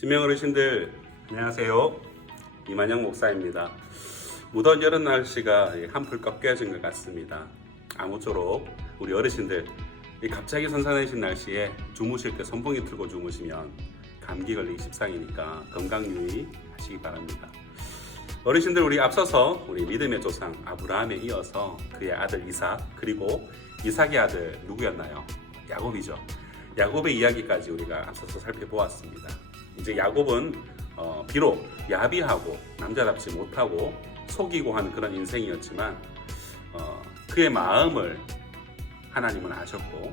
지명 어르신들 안녕하세요. 이만영 목사입니다. 무더운 여름 날씨가 한풀 꺾여진 것 같습니다. 아무쪼록 우리 어르신들 갑자기 선선해진 날씨에 주무실 때 선풍기 틀고 주무시면 감기 걸리기 십상이니까 건강 유의하시기 바랍니다. 어르신들 우리 앞서서 우리 믿음의 조상 아브라함에 이어서 그의 아들 이삭 그리고 이삭의 아들 누구였나요? 야곱이죠. 야곱의 이야기까지 우리가 앞서서 살펴보았습니다. 이제 야곱은 비록 야비하고 남자답지 못하고 속이고 하는 그런 인생이었지만 그의 마음을 하나님은 아셨고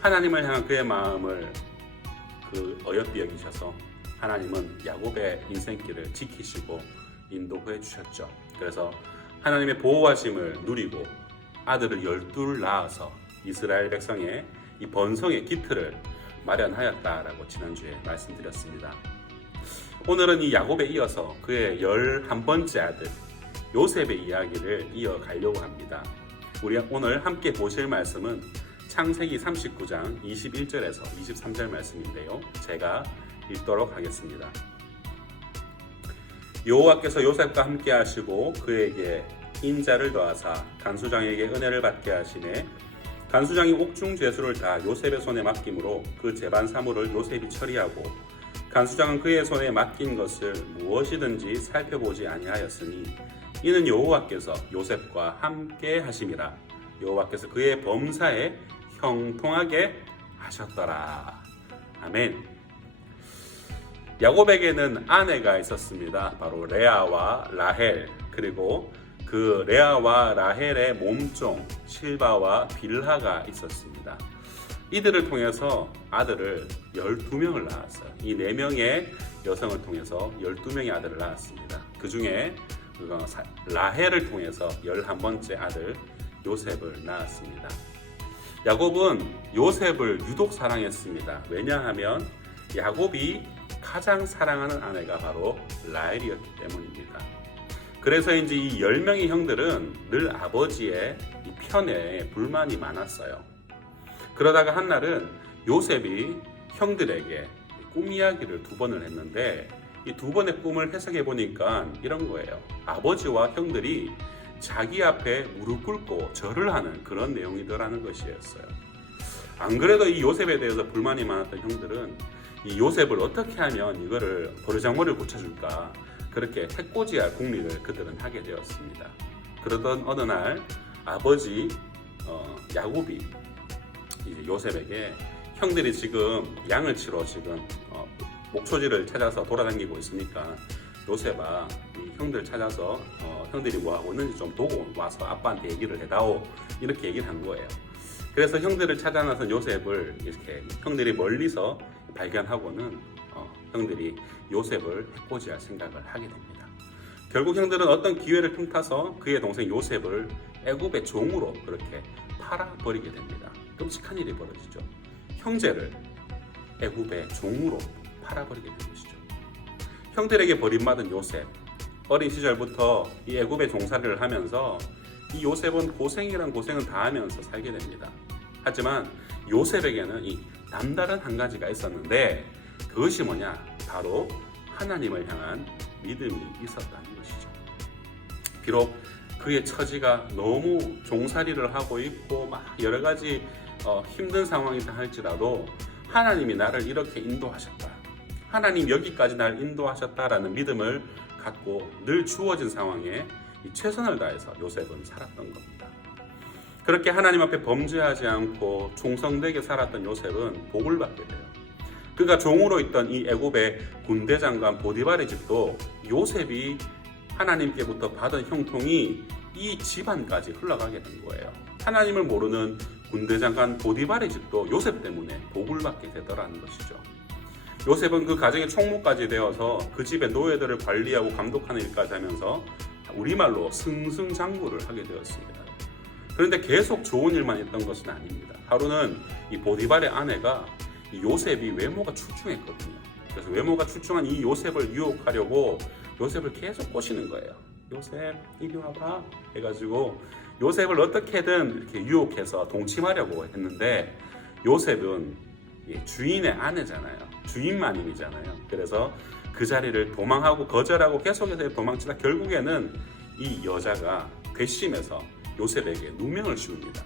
하나님을 향한 그의 마음을 어여삐 여기셔서 하나님은 야곱의 인생길을 지키시고 인도해 주셨죠. 그래서 하나님의 보호하심을 누리고 아들을 12를 낳아서 이스라엘 백성의 이 번성의 기틀을 마련하였다라고 지난주에 말씀드렸습니다. 오늘은 이 야곱에 이어서 그의 11번째 아들 요셉의 이야기를 이어가려고 합니다. 우리 오늘 함께 보실 말씀은 창세기 39장 21절에서 23절 말씀인데요. 제가 읽도록 하겠습니다. 여호와께서 요셉과 함께 하시고 그에게 인자를 더하사 간수장에게 은혜를 받게 하시매 간수장이 옥중 죄수를 다 요셉의 손에 맡김으로 그 재반 사물을 요셉이 처리하고 간수장은 그의 손에 맡긴 것을 무엇이든지 살펴보지 아니하였으니 이는 여호와께서 요셉과 함께 하심이라. 여호와께서 그의 범사에 형통하게 하셨더라. 아멘. 야곱에게는 아내가 있었습니다. 바로 레아와 라헬, 그리고 그 레아와 라헬의 몸종 실바와 빌하가 있었습니다. 이들을 통해서 아들을 12명을 낳았어요. 이 4명의 여성을 통해서 12명의 아들을 낳았습니다. 그 중에 라헬을 통해서 11번째 아들 요셉을 낳았습니다. 야곱은 요셉을 유독 사랑했습니다. 왜냐하면 야곱이 가장 사랑하는 아내가 바로 라헬이었기 때문입니다. 그래서인지 이 10명의 형들은 늘 아버지의 이 편에 불만이 많았어요. 그러다가 한날은 요셉이 형들에게 꿈 이야기를 2번을 했는데 이 2번의 꿈을 해석해 보니까 이런 거예요. 아버지와 형들이 자기 앞에 무릎 꿇고 절을 하는 그런 내용이더라는 것이었어요. 안 그래도 이 요셉에 대해서 불만이 많았던 형들은 이 요셉을 어떻게 하면 이거를 버르장머리를 고쳐줄까 그렇게 해코지할 궁리를 그들은 하게 되었습니다. 그러던 어느 날 아버지 야곱이 이제 요셉에게 형들이 지금 양을 치러 지금 목초지를 찾아서 돌아다니고 있으니까 요셉아 이 형들 찾아서 형들이 뭐 하고 있는지 좀 보고 와서 아빠한테 얘기를 해다오 이렇게 얘기를 한 거예요. 그래서 형들을 찾아 나선 요셉을 이렇게 형들이 멀리서 발견하고는 형들이 요셉을 해코지할 생각을 하게 됩니다. 결국 형들은 어떤 기회를 틈타서 그의 동생 요셉을 애굽의 종으로 그렇게 팔아버리게 됩니다. 끔찍한 일이 벌어지죠. 형제를 애굽의 종으로 팔아버리게 된 것이죠. 형들에게 버림받은 요셉, 어린 시절부터 이 애굽의 종살이를 하면서 이 요셉은 고생이란 고생을 다 하면서 살게 됩니다. 하지만 요셉에게는 이 남다른 한 가지가 있었는데 그것이 뭐냐? 바로 하나님을 향한 믿음이 있었다는 것이죠. 비록 그의 처지가 너무 종살이를 하고 있고 막 여러 가지 힘든 상황이다 할지라도 하나님이 나를 이렇게 인도하셨다. 하나님 여기까지 나를 인도하셨다라는 믿음을 갖고 늘 주어진 상황에 최선을 다해서 요셉은 살았던 겁니다. 그렇게 하나님 앞에 범죄하지 않고 충성되게 살았던 요셉은 복을 받게 돼요. 그가 종으로 있던 이 애굽의 군대 장관 보디발의 집도 요셉이 하나님께부터 받은 형통이 이 집안까지 흘러가게 된 거예요. 하나님을 모르는 군대 장관 보디발의 집도 요셉 때문에 복을 받게 되더라는 것이죠. 요셉은 그 가정의 총무까지 되어서 그 집의 노예들을 관리하고 감독하는 일까지 하면서 우리말로 승승장구를 하게 되었습니다. 그런데 계속 좋은 일만 있던 것은 아닙니다. 하루는 이 보디발의 아내가 이 요셉이 외모가 출중했거든요. 그래서 외모가 출중한 이 요셉을 유혹하려고 요셉을 계속 꼬시는 거예요. 요셉 이리 와봐 해가지고 요셉을 어떻게든 이렇게 유혹해서 동침하려고 했는데 요셉은 주인의 아내잖아요. 주인마님이잖아요. 그래서 그 자리를 도망하고 거절하고 계속해서 도망치다 결국에는 이 여자가 괘씸해서 요셉에게 누명을 씌웁니다.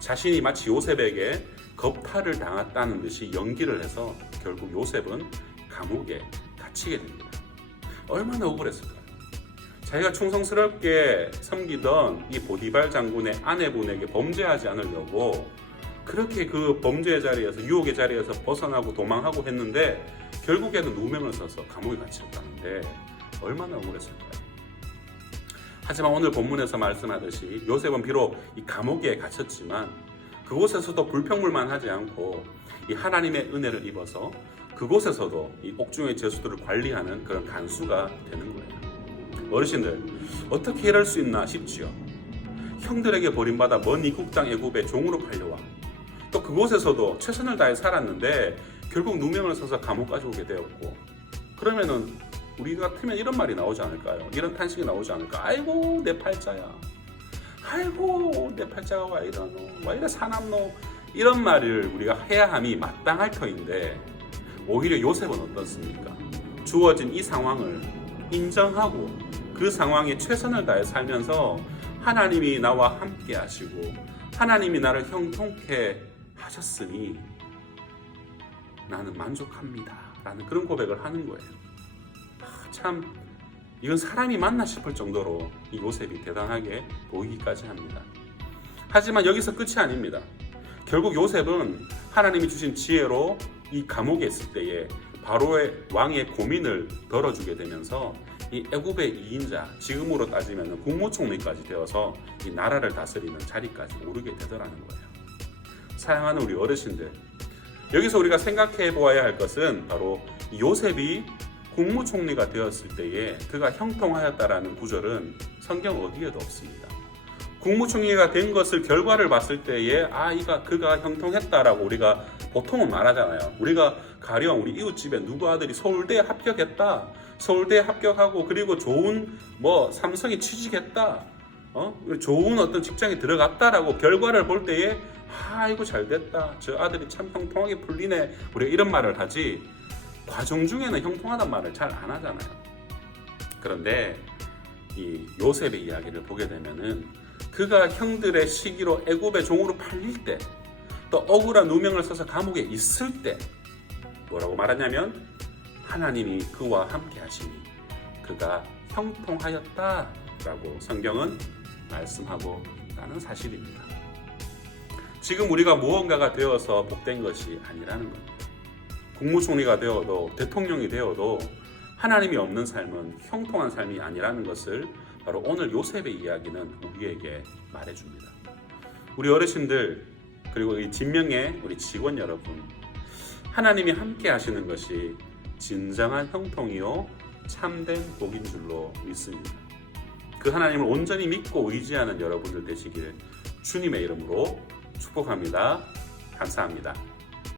자신이 마치 요셉에게 겁탈을 당했다는 듯이 연기를 해서 결국 요셉은 감옥에 갇히게 됩니다. 얼마나 억울했을까요? 자기가 충성스럽게 섬기던 이 보디발 장군의 아내분에게 범죄하지 않으려고 그렇게 그 범죄의 자리에서 유혹의 자리에서 벗어나고 도망하고 했는데 결국에는 누명을 써서 감옥에 갇혔다는데 얼마나 억울했을까요? 하지만 오늘 본문에서 말씀하듯이 요셉은 비록 이 감옥에 갇혔지만 그곳에서도 불평불만 하지 않고 이 하나님의 은혜를 입어서 그곳에서도 이 옥중의 죄수들을 관리하는 그런 간수가 되는 거예요. 어르신들, 어떻게 이럴 수 있나 싶지요. 형들에게 버림받아 먼 이국 땅 애굽에 종으로 팔려와 또 그곳에서도 최선을 다해 살았는데 결국 누명을 써서 감옥까지 오게 되었고, 그러면은 우리 같으면 이런 말이 나오지 않을까요? 이런 탄식이 나오지 않을까? 아이고 내 팔자야, 아이고 내 팔자가 와 이러노, 와 이래 사납노, 이런 말을 우리가 해야 함이 마땅할 터인데 오히려 요셉은 어떻습니까? 주어진 이 상황을 인정하고 그 상황에 최선을 다해 살면서 하나님이 나와 함께 하시고 하나님이 나를 형통케 하셨으니 나는 만족합니다 라는 그런 고백을 하는 거예요. 참 이건 사람이 맞나 싶을 정도로 이 요셉이 대단하게 보이기까지 합니다. 하지만 여기서 끝이 아닙니다. 결국 요셉은 하나님이 주신 지혜로 이 감옥에 있을 때에 바로의 왕의 고민을 덜어주게 되면서 이 애굽의 2인자, 지금으로 따지면 국무총리까지 되어서 이 나라를 다스리는 자리까지 오르게 되더라는 거예요. 사랑하는 우리 어르신들, 여기서 우리가 생각해 보아야 할 것은 바로 요셉이 국무총리가 되었을 때에 그가 형통하였다라는 구절은 성경 어디에도 없습니다. 국무총리가 된 것을 결과를 봤을 때에 그가 형통했다라고 우리가 보통은 말하잖아요. 우리가 가령 우리 이웃집에 누구 아들이 서울대에 합격했다, 서울대에 합격하고 그리고 좋은 삼성에 취직했다, 좋은 어떤 직장에 들어갔다라고 결과를 볼 때에 이거 잘 됐다, 저 아들이 참 형통하게 풀리네, 우리가 이런 말을 하지 과정 중에는 형통하단 말을 잘 안 하잖아요. 그런데 이 요셉의 이야기를 보게 되면은 그가 형들의 시기로 애굽의 종으로 팔릴 때, 또 억울한 누명을 써서 감옥에 있을 때 뭐라고 말하냐면 하나님이 그와 함께 하시니 그가 형통하였다라고 성경은 말씀하고 있다는 사실입니다. 지금 우리가 무언가가 되어서 복된 것이 아니라는 겁니다. 국무총리가 되어도 대통령이 되어도 하나님이 없는 삶은 형통한 삶이 아니라는 것을 바로 오늘 요셉의 이야기는 우리에게 말해줍니다. 우리 어르신들, 그리고 이 진명의 우리 직원 여러분, 하나님이 함께 하시는 것이 진정한 형통이요 참된 복인 줄로 믿습니다. 그 하나님을 온전히 믿고 의지하는 여러분들 되시길 주님의 이름으로 축복합니다. 감사합니다.